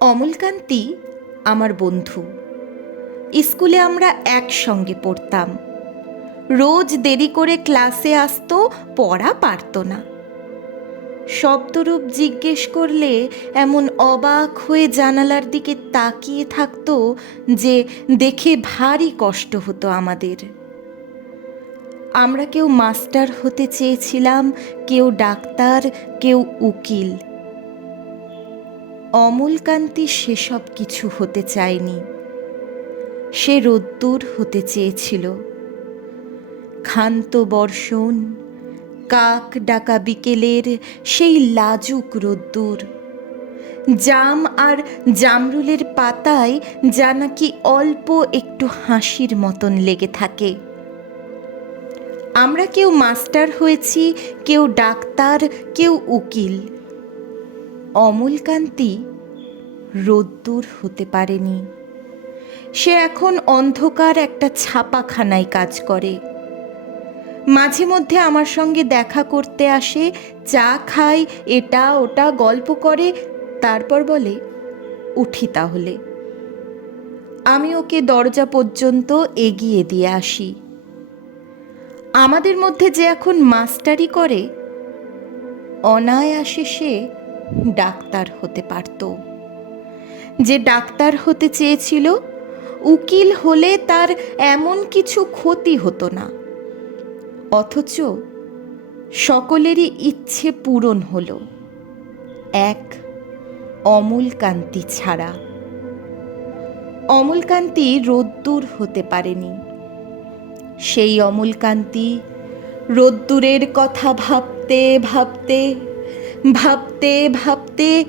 অমলকান্তি আমার বন্ধু। স্কুলে আমরা একসঙ্গে পড়তাম। রোজ দেরি করে ক্লাসে আসতো, পড়া পারত না। শব্দরূপ জিজ্ঞেস করলে এমন অবাক হয়ে জানালার দিকে তাকিয়ে থাকতো যে দেখে ভারী কষ্ট হতো আমাদের। আমরা কেউ মাস্টার হতে চেয়েছিলাম, কেউ ডাক্তার, কেউ উকিল। অমলকান্তি সেসব কিছু হতে চায়নি। সে রোদ্দুর হতে চেয়েছিল। ক্ষান্ত বর্ষণ, কাক ডাকা বিকেলের সেই লাজুক রোদ্দুর, জাম আর জামরুলের পাতায় যা নাকি অল্প একটু হাসির মতন লেগে থাকে। আমরা কেউ মাস্টার হয়েছি, কেউ ডাক্তার, কেউ উকিল। অমলকান্তি রোদ্দুর হতে পারেনি। সে এখন অন্ধকার একটা ছাপাখানায় কাজ করে। মাঝে মধ্যে আমার সঙ্গে দেখা করতে আসে, চা খায়, এটা ওটা গল্প করে, তারপর বলে, উঠি তাহলে। আমি ওকে দরজা পর্যন্ত এগিয়ে দিয়ে আসি। আমাদের মধ্যে যে এখন মাস্টারি করে, অনায়াসে সে ডাক্তার হতে পারত। যে ডাক্তার হতে চেয়েছিল, উকিল হলে তার এমন কিছু ক্ষতি হতো না। অথচ সকলেরই ইচ্ছে পূরণ হলো, এক অমলকান্তি ছাড়া। অমলকান্তি রোদ্দুর হতে পারেনি। সেই অমলকান্তি রোদ্দুরের কথা ভাবতে ভাবতে ভাবতে ভাবতে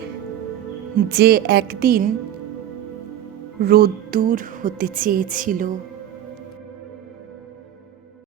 যে একদিন রোদ্দুর হতে চেয়েছিল।